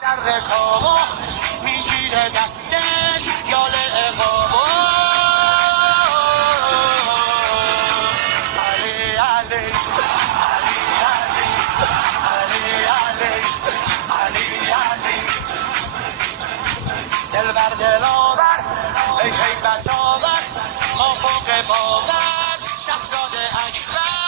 در رکابا میگیره دستش یال اقابا علی علی علی علی علی علی علی علی دل بر دل آور ای هیبت آور ما فوق باور شهزاده اکبر